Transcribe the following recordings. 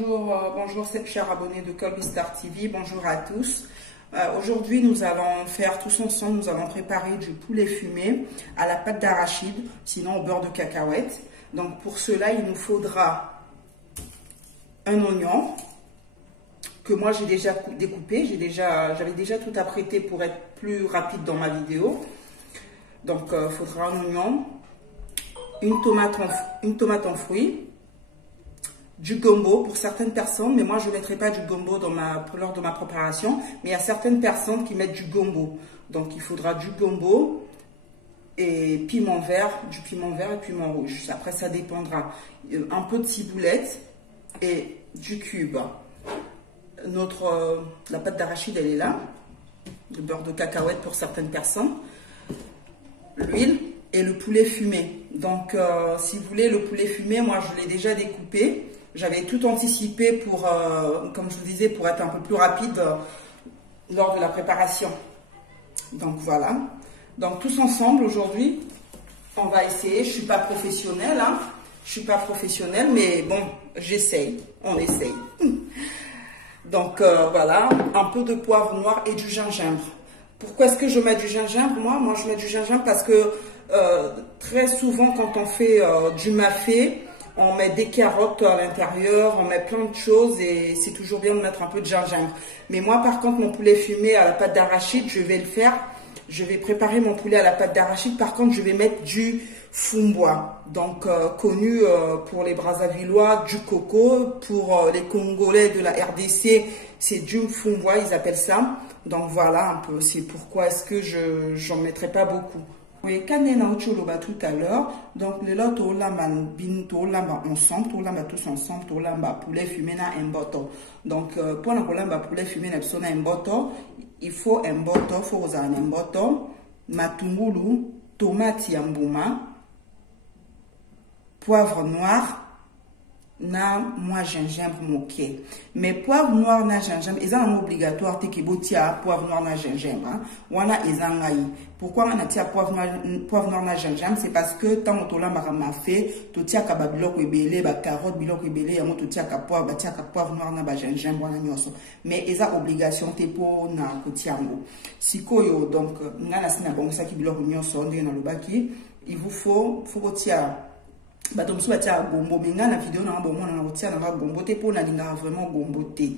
Bonjour chers abonnés de Colby Star TV, bonjour à tous. Aujourd'hui nous allons faire tous ensemble, nous allons préparer du poulet fumé à la pâte d'arachide, sinon au beurre de cacahuète. Donc pour cela il nous faudra un oignon que moi j'ai déjà découpé, j'avais déjà tout apprêté pour être plus rapide dans ma vidéo. Donc il faudra un oignon, une tomate en fruits, du gombo pour certaines personnes, mais moi je ne mettrai pas du gombo lors de ma préparation, mais il y a certaines personnes qui mettent du gombo. Donc il faudra du gombo et piment vert, du piment vert et piment rouge. Après ça dépendra. Un peu de ciboulette et du cube. La pâte d'arachide elle est là, le beurre de cacahuète pour certaines personnes, l'huile et le poulet fumé. Donc si vous voulez le poulet fumé, moi je l'ai déjà découpé. J'avais tout anticipé pour, comme je vous disais, pour être un peu plus rapide lors de la préparation. Donc voilà. Donc tous ensemble aujourd'hui, on va essayer. Je ne suis pas professionnelle, hein. Je suis pas professionnelle, mais bon, j'essaye. On essaye. Donc voilà, un peu de poivre noir et du gingembre. Pourquoi est-ce que je mets du gingembre? Moi je mets du gingembre parce que très souvent quand on fait du mafé, on met des carottes à l'intérieur, on met plein de choses et c'est toujours bien de mettre un peu de gingembre. Mais moi, par contre, mon poulet fumé à la pâte d'arachide, je vais le faire. Je vais préparer mon poulet à la pâte d'arachide. Par contre, je vais mettre du fumbois. Donc, connu pour les Brazzavillois, du coco. Pour les Congolais de la RDC, c'est du fumbois, ils appellent ça. Donc, voilà un peu. C'est pourquoi est-ce que j'en mettrai pas beaucoup. Oui, quand on a tout à l'heure, donc le lot to lamba ensemble, to lamba tous ensemble, to lamba poulet fumé na un boto. Donc pour la lamba poulet fumé na psona un boto, il faut un boto, faut oser un boto, matungulu, tomate yambouma, poivre noir, na moi gingembre moqué. Mais poivre noir na gingembre, ils ont obligatoire te kibotia poivre noir na gingembre. Hein? Wana ezangai. Pourquoi on a tia poivre noir na gingembre? C'est parce que tant que l'on a fait, tu tiens qu'à babilok ou belé, ba carotte bilok ou belé, yamo tu tiens qu'à poivre noir na ba gingembre wana nyoso. Mais ils ont obligation te pour na kotiango. Si koyo donc ngana sina bon ça qui bilok nyoso ndé na lobaki, il vous faut tia batom so tia gombo benga na vidéo na bon mona na tia na gombo te pour na linga vraiment gombo te.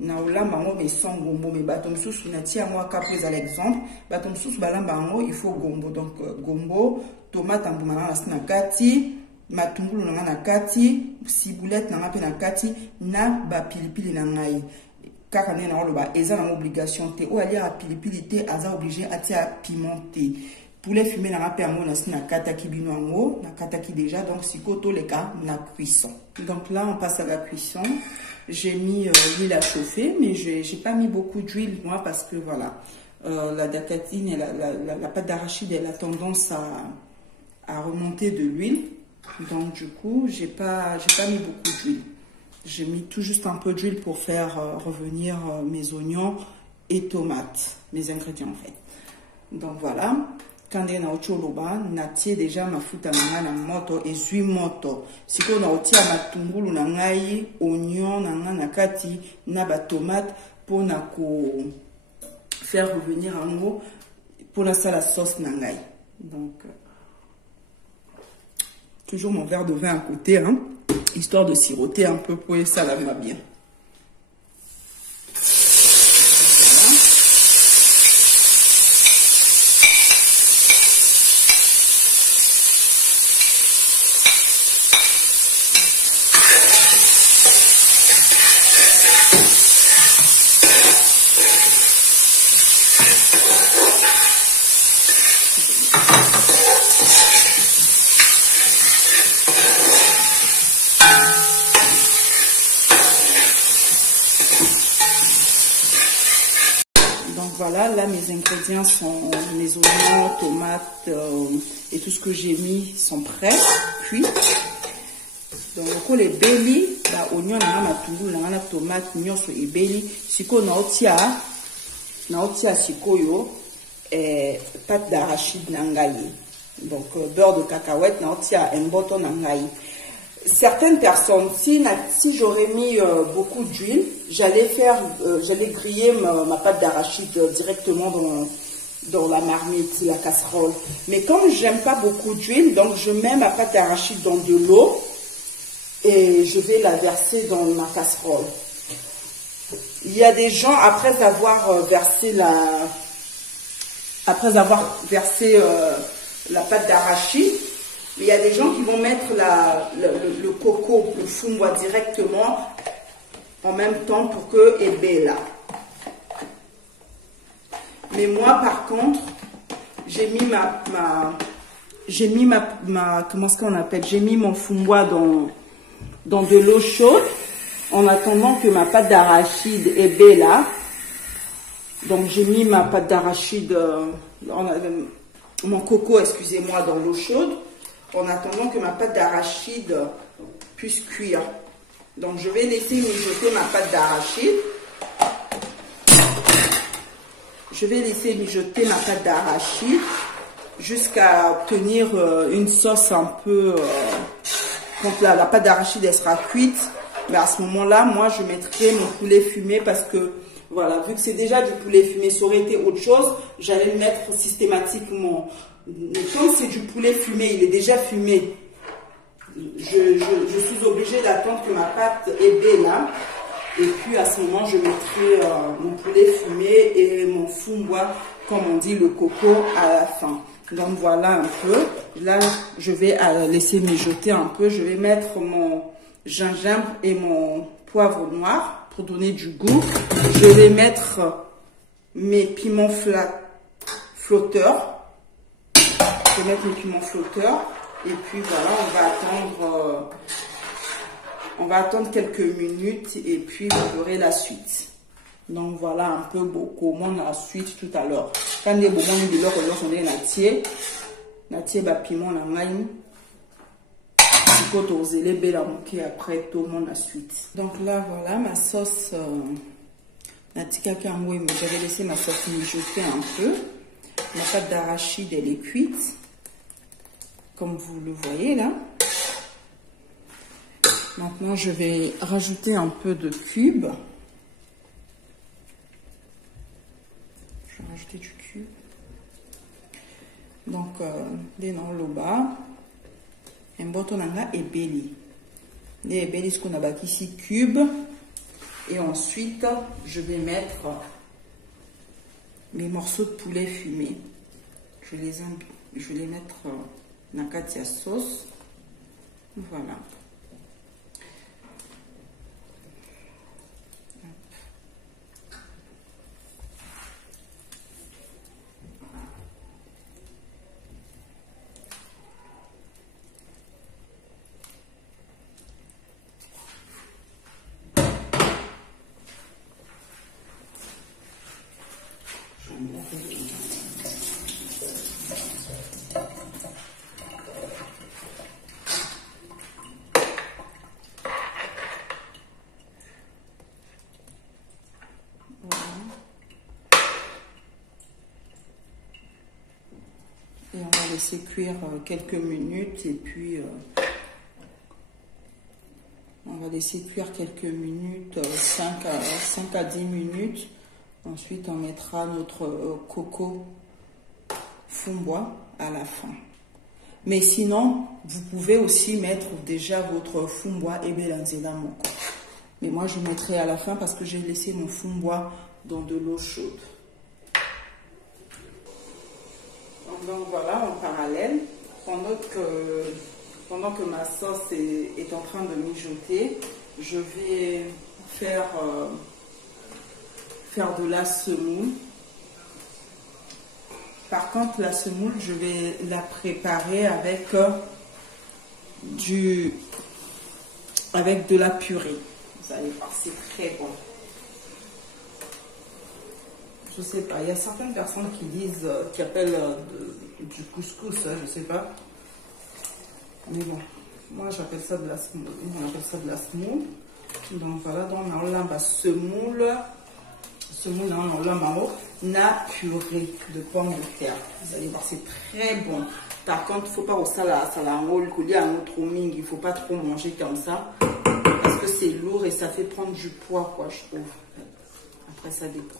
Na olamba ngo mais sans gombo mais batom sous na tia moi ka prise à l'exemple batom sous balamba ngo il faut gombo donc gombo tomate ambuma na sina kati matungulu na kati ciboulette na pe na kati na ba pilipili na ngai kaka ne na oloba eza na obligation te o ali a pilipili te aza obligé à tia pimenter. Poulet fumé na pe ango na sina kataki bino ango na kataki déjà donc sikoto le cas na cuisson. Donc là on passe à la cuisson. J'ai mis l'huile à chauffer, mais j'ai pas mis beaucoup d'huile moi parce que voilà, la datatine et la pâte d'arachide elle a tendance à remonter de l'huile. Donc du coup j'ai pas mis beaucoup d'huile. J'ai mis tout juste un peu d'huile pour faire revenir mes oignons et tomates, mes ingrédients en fait. Donc voilà. Quand on a ocholoba, natie déjà ma futa na moto et zui moto. Si on a otia matungulu na ngai, oignon na kati, na ba tomate pour na ko faire revenir en haut pour la sauce na ngai. Donc toujours mon verre de vin à côté, hein, histoire de siroter un peu pour que ça la va bien. Voilà, là mes ingrédients sont mes oignons, tomates et tout ce que j'ai mis sont prêts, cuits. Donc les belly, oignon, matungulu, tomate, nyoso et belly. Siko naotia sikoyo pâte d'arachide nangai. Donc beurre de cacahuète naotia un boto nangai. certaines personnes, si j'aurais mis beaucoup d'huile, j'allais griller ma pâte d'arachide directement dans la marmite, la casserole. Mais comme j'aime pas beaucoup d'huile, donc je mets ma pâte d'arachide dans de l'eau et je vais la verser dans ma casserole. Il y a des gens, après avoir versé la pâte d'arachide, il y a des gens qui vont mettre le coco, le fumbois directement en même temps pour que ébé là. Mais moi par contre, j'ai mis comment est-ce qu'on appelle, j'ai mis mon fumbois dans de l'eau chaude en attendant que ma pâte d'arachide ébé là. Donc j'ai mis ma pâte d'arachide, mon coco, excusez-moi, dans l'eau chaude, en attendant que ma pâte d'arachide puisse cuire. Donc je vais laisser mijoter ma pâte d'arachide. Je vais laisser mijoter ma pâte d'arachide jusqu'à obtenir une sauce un peu... quand la pâte d'arachide elle sera cuite, mais à ce moment-là, moi je mettrai mon poulet fumé parce que voilà, vu que c'est déjà du poulet fumé, ça aurait été autre chose, j'allais le mettre systématiquement. Mais comme c'est du poulet fumé, il est déjà fumé, je suis obligée d'attendre que ma pâte ébé là. Et puis à ce moment, je mettrai mon poulet fumé et mon fumbois, comme on dit, le coco à la fin. Donc voilà un peu. Là, je vais laisser mijoter un peu. Je vais mettre mon gingembre et mon poivre noir pour donner du goût. Je vais mettre mes piments flotteurs. Je vais mettre mes piments flotteurs. Et puis voilà, on va attendre quelques minutes et puis vous verrez la suite. Donc voilà un peu comment la suite tout à l'heure. Quand les bonbons de l'or, on est natie ba piment na maï. Après tout le monde la suite. Donc là voilà ma sauce j'avais laissé ma sauce mijoter un peu. Ma pâte d'arachide elle est cuite comme vous le voyez là. Maintenant je vais rajouter un peu de cube. Je vais rajouter du cube. Donc dans le bas. Un bâton et belly. Les belly ce qu'on a bâti ici cube. Et ensuite, je vais mettre mes morceaux de poulet fumé. Je vais les mettre dans la katia sauce. Voilà. Et on va laisser cuire quelques minutes et puis on va laisser cuire quelques minutes, 5 à 10 minutes. Ensuite, on mettra notre coco fumbois à la fin. Mais sinon, vous pouvez aussi mettre déjà votre fumbois et belanzela moko. Mais moi, je mettrai à la fin parce que j'ai laissé mon fumbois dans de l'eau chaude. Donc voilà, en parallèle, pendant que ma sauce est en train de mijoter, je vais faire de la semoule. Par contre, la semoule, je vais la préparer avec de la purée. Vous allez voir, c'est très bon. Je sais pas, il y a certaines personnes qui appellent du couscous, je sais pas. Mais bon, moi j'appelle ça de la semoule. On appelle ça de la semoule. Donc voilà, donc on a la semoule. On a purée de pommes de terre. Vous allez voir, c'est très bon. Par contre, il ne faut pas au salade, il ne faut pas trop manger comme ça. Parce que c'est lourd et ça fait prendre du poids, quoi, je trouve. Après, ça dépend.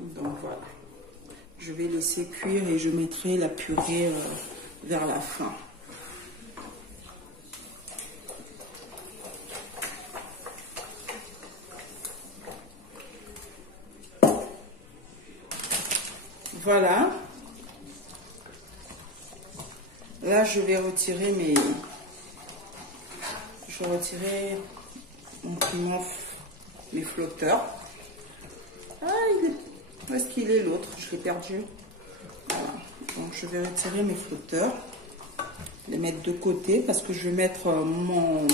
Donc voilà. Je vais laisser cuire et je mettrai la purée vers la fin. Voilà. Là, je vais retirer mes... Je vais retirer mon piment, mes flotteurs. Ah, où est-ce qu'il est l'autre? Je l'ai perdu. Voilà. Donc, je vais retirer mes flotteurs. Les mettre de côté parce que je vais mettre mon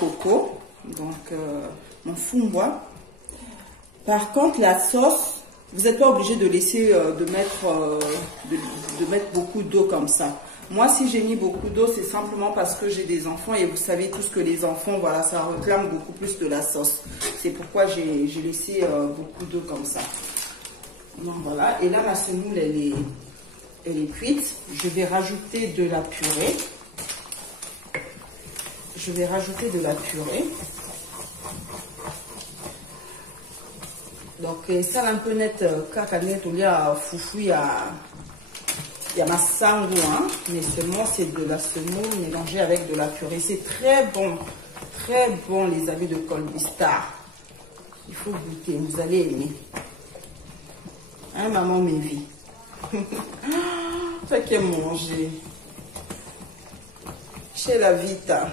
coco. Donc, mon fumba. Par contre, la sauce... Vous n'êtes pas obligé de laisser, de mettre beaucoup d'eau comme ça. Moi, si j'ai mis beaucoup d'eau, c'est simplement parce que j'ai des enfants et vous savez tous que les enfants, voilà, ça réclame beaucoup plus de la sauce. C'est pourquoi j'ai laissé beaucoup d'eau comme ça. Donc voilà, et là, ma semoule, elle est cuite. Je vais rajouter de la purée. Je vais rajouter de la purée. Donc, ça un peu net, cacanet, il y a foufou, il y a ma sango, hein, mais seulement c'est de la semoule mélangée avec de la purée. C'est très bon, les amis de Colbistar. Il faut goûter, vous allez aimer. Hein, maman, mes vies. Fait que manger. Chez la vita.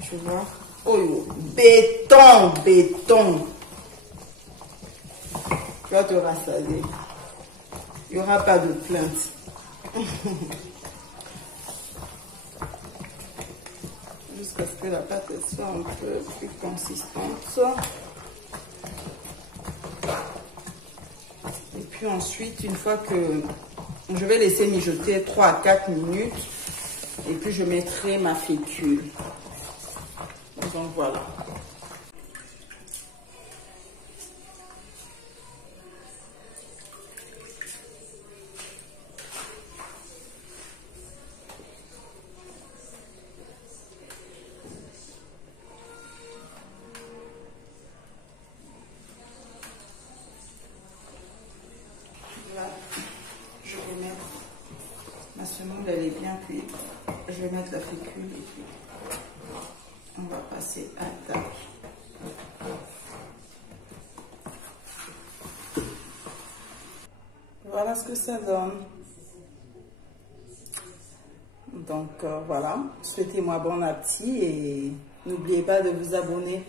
Tu vois? Oh, béton. Tu vas te rassasier. Il n'y aura pas de plainte. Jusqu'à ce que la pâte soit un peu plus consistante. Et puis ensuite, une fois que je vais laisser mijoter 3 à 4 minutes, et puis je mettrai ma fécule. Donc voilà. Là, je vais mettre ma semoule, elle est bien cuite. Je vais mettre la fécule et puis on va passer à table. Voilà ce que ça donne. Donc voilà, souhaitez-moi bon appétit et n'oubliez pas de vous abonner.